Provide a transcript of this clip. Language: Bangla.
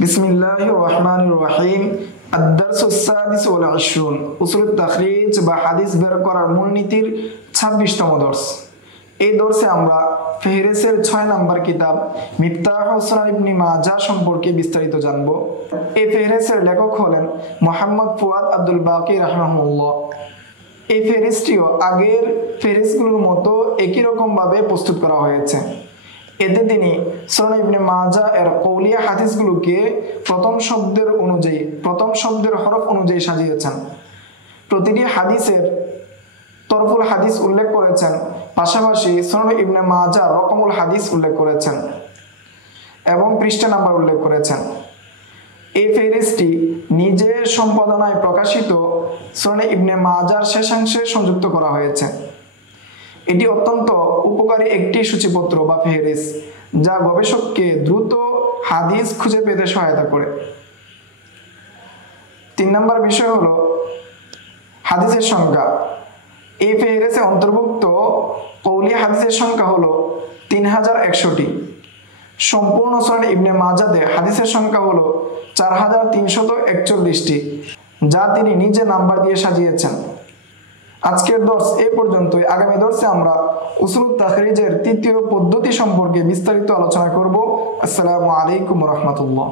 বিসমিল্লাহির রহমানির রহিম। আদ-দারসুস সাদিস ওয়াল 20 উসুলুত তাখরিজ বা হাদিস বের করার মূলনীতির 26তম দর্স। এই দর্সে আমরা ফেহরিসের 6 নম্বর কিতাব মিফতাহুস সুনান ইবনে মাজাহ সম্পর্কে বিস্তারিত জানব। এই ফেহরিসের লেখক হলেন মুহাম্মদ ফুয়াদ আব্দুল বাকি রাহিমাহুল্লাহ। এই ফেহরিসটিও আগের ফেহরিসগুলোর মতো একই রকম ভাবে প্রস্তুত করা হয়েছে। এতে তিনি সুনান ইবনে মাজাহ এর কওলিয়া হাদিসগুলোকে প্রথম শব্দের হরফ অনুযায়ী সাজিয়েছেন। প্রতিটি হাদিসের তরফুল হাদিস উল্লেখ করেছেন, পাশাপাশি সুনান ইবনে মাজাহ রকমুল হাদিস উল্লেখ করেছেন এবং পৃষ্ঠা নাম্বার উল্লেখ করেছেন। এই ফেহরিসটি নিজের সম্পাদনায় প্রকাশিত সুনান ইবনে মাজাহর শেষাংশে সংযুক্ত করা হয়েছে। এটি অত্যন্ত উপকারী একটি সূচিপত্র বা ফেহরিস, যা গবেষককে দ্রুত হাদিস খুঁজে পেতে সহায়তা করে। 3 নম্বর বিষয় হলো হাদিসের সংখ্যা। এই ফেহরিসে অন্তর্ভুক্ত কওলি হাদিসের সংখ্যা হলো 3100টি। সম্পূর্ণ সুনান ইবনে মাজাহে হাদিসের সংখ্যা হলো 4341টি, যা তিনি নিজে নাম্বার দিয়ে সাজিয়েছেন। আজকের দর্স এই পর্যন্তই। আগামী দর্সে আমরা উসুলুত তাখরিজের তৃতীয় পদ্ধতি সম্পর্কে বিস্তারিত আলোচনা করব। আসসালামু আলাইকুম ওয়া রাহমাতুল্লাহ।